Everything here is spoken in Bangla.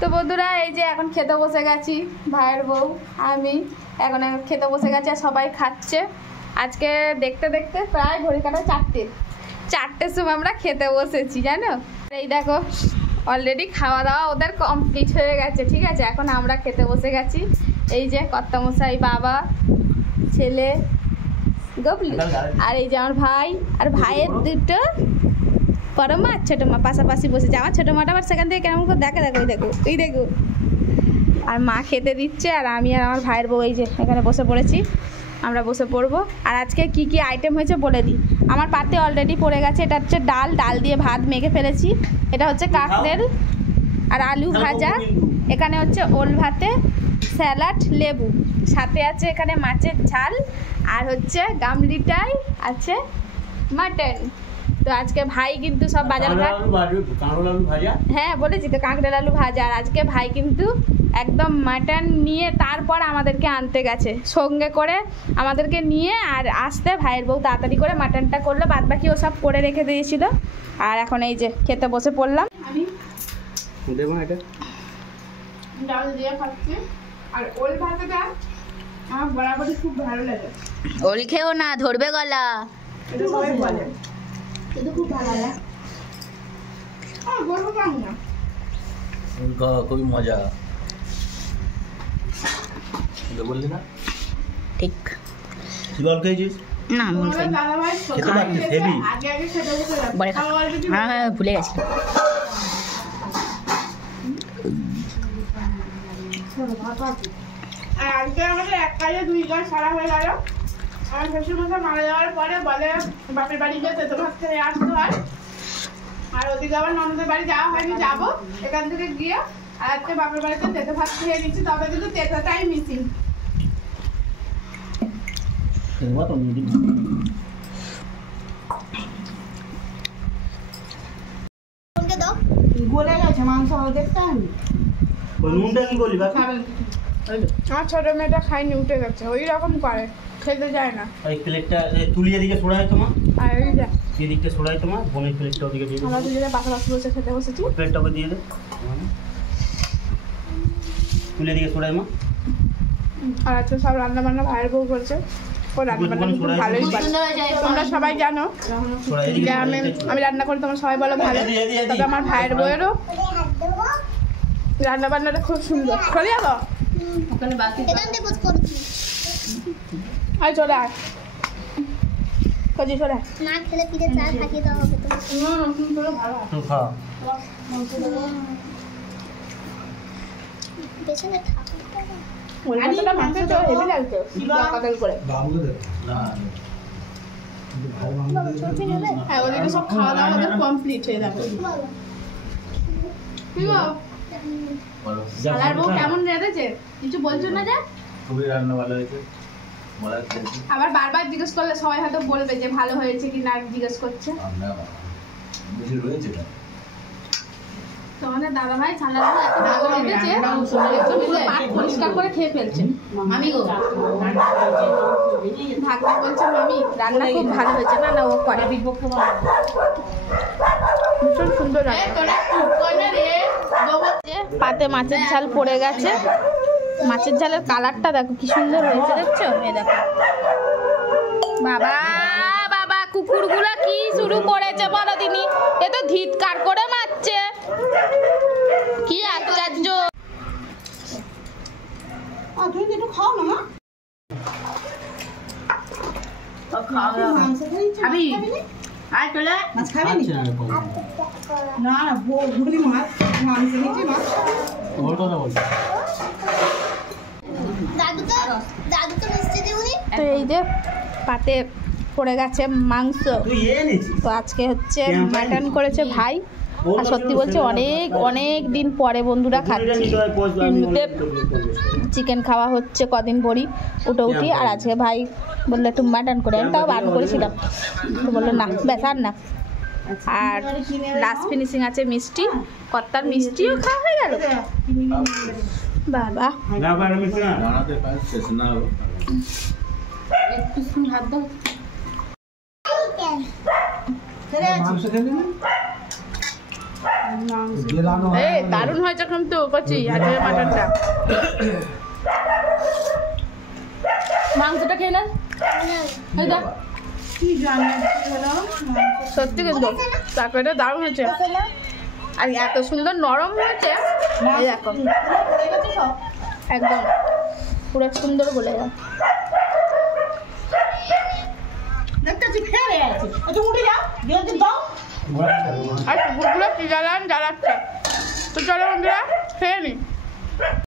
তো বন্ধুরা এই যে এখন খেতে বসে গেছি, ভাইয়ের বউ আমি এখন খেতে বসে গেছি আর সবাই খাচ্ছে। আজকে দেখতে দেখতে প্রায় ঘড়ি কাটা 4টের সময় আমরা খেতে বসেছি জানো। এই দেখো অলরেডি খাওয়া দাওয়া ওদের কমপ্লিট হয়ে গেছে, ঠিক আছে। এখন আমরা খেতে বসে গেছি। এই যে কর্তামশাই, বাবা, ছেলে গবলি আর এই যে আমার ভাই আর ভাইয়ের দুটো বড় মা ছোটো মা পাশাপাশি বসেছে। আমার ছোটো মাটা আবার সেখান থেকে কেমন করে দেখো দেখো এই দেখো আর মা খেতে দিচ্ছে আর আমি আর আমার ভাইয়ের বউ এই যে এখানে বসে পড়েছি, আমরা বসে পড়বো। আর আজকে কি কি আইটেম হয়েছে বলে দিই। আমার পাতে অলরেডি পড়ে গেছে, এটা হচ্ছে ডাল দিয়ে ভাত মেখে ফেলেছি। এটা হচ্ছে কাঁকড়ের আর আলু ভাজা, এখানে হচ্ছে ওল ভাতে স্যালাড, লেবু, সাথে আছে এখানে মাছের ঝাল আর হচ্ছে গামলিটাই আছে মাটন। তো আজকে ভাই কিন্তু সব বাজার হ্যাঁ বলেছি তো কাঁকড়ের আলু ভাজা। আর আজকে ভাই কিন্তু একদম মাটন নিয়ে তারপর আমাদেরকে আনতে গেছে, সঙ্গে করে আমাদেরকে নিয়ে আর আসতে ভাইয়ের বউ তাড়াতাড়ি করে মাটনটা করলো, বাদ বাকি ও সব করে রেখে দিয়েছিল। আর এখন এই যে খেতে বসে পড়লাম, আমি ডাল দিয়ে খাচ্ছি। আর ওল ভাতটা আমার বরাবরই খুব ভালো লাগে। ওল খেও না, ধরবে গলা। এটা সবাই বলে, এটা খুব ভালো লাগে। বলবো কেমন না, খুবই মজা বললি না ঠিক। কি বল খেয়েছিস? না আমি খেতে পারতিস হেভি। হ্যাঁ ভুলে গেছি। আর আজকে আমাদের এক কাজে 2 কাজ সারা হয়ে গেল। আমার শ্বশুরমশাই মারা যাওয়ার পরে বলে বাপের বাড়ি গিয়ে তেতো ভাত খেয়ে আসতে হয়, আর ওদিকে আবার ননদের বাড়ি যাওয়া হয়নি, যাবো এখান থেকে গিয়ে। আর আজকে বাপের বাড়িতে তেতো ভাত খেয়ে নিচ্ছি, তবে কিন্তু তেতোটাই মিসিং। গলে গেছে মাংস, দেখতে হবে। আমার ছোট মেয়েটা খাইনি, উঠে গেছে, ওই রকম করে খেতে যায় না। এই প্লেটটা তুলি এদিকে সরাই তোমার, আর এই যে এদিকটা সরাই তোমার বোনের প্লেটটা ওদিকে দিয়ে আমরা দুজনে পাশাপাশি বসে খেতে বসেছি। প্লেটটা ওকে দিয়ে দে, তুলি এদিকে সরাই মা। আর আজকে সব রান্না বান্না ভাইয়ের বউ করছে, ও রান্না বান্না খুব ভালোই পারে। তোমরা সবাই জানো যে আমি রান্না করি, তোমরা সবাই বলো ভালো, তবে আমার ভাইয়ের বউয়েরও রান্না বান্নাটা খুব সুন্দর। চলে যাবো আর চলে আয় চলে আয়। না খেলে পিঠে চা খাইয়ে দেওয়া হবে তো। পেছনে সব খাওয়া দাওয়া কমপ্লিট হয়ে যাবে। শালার বউ কেমন রেঁধেছে কিছু বলছো না? যে খুবই রান্না ভালো হয়েছে, আবার বারবার জিজ্ঞেস করলে সবাই হয়তো বলবে যে ভালো হয়েছে কি না, জিজ্ঞেস করছে। তোমাদের দাদা ভাই শালার বউ এত ভালো রেঁধেছে, পাট পরিষ্কার করে খেয়ে ফেলছে। মামি গো ভাগ্য বলছে মামি রান্না খুব ভালো হয়েছে। না না ও করে ভীষণ সুন্দর রান্না। পাতে মাছের ঝাল পড়ে গেছে, মাছের ঝালের কালারটা দেখো কি সুন্দর হয়েছে, দেখছো? এই দেখো বাবা বাবা কুকুরগুলো কি শুরু করেছে বলো দিনি, এ তো ধিৎকার করে মারছে, কি আশ্চর্য। তুমি একটু খাও না মা। খাবি আয় চলে মাছ খাবি না? না বলি মাছ মাংস নিচে মাছ ওর কথা বল। দাদু তো মিষ্টি দিউনি। তো এই যে পাতে পড়ে গেছে মাংস, তো আজকে হচ্ছে মাটন করেছে ভাই। আর সত্যি বলছে অনেক অনেক দিন পরে বন্ধুরা খাচ্ছি, এমনিতে চিকেন খাওয়া হচ্ছে কদিন পরই উঠি। আর আজকে ভাই বললো একটু মাটন করে, আমি তাও বারণ করেছিলাম, তো বললো না ব্যাস আর না। আর লাস্ট ফিনিশিং আছে মিষ্টি, কর্তার মিষ্টিও খাওয়া হয়ে গেল। বাবা গেলানো এই দারুণ হয়েছে কিন্তু কচি আজকে মাটনটা। মাংসটা খেয়ে না এই দেখ কি জানি কি হলো সত্যি কিন্তু তরকারিটা দারুণ হয়েছে আর এত সুন্দর নরম হয়েছে এই দেখো পড়ে গেছে সব একদম পুরো সুন্দর বলে গেল। দেখতেছি ফেলে আছে একটু উঠে যাও জলদি দাও আর কুকুরগুলো কি জ্বালাচ্ছে। তো চলো বন্ধুরা খেয়ে নি।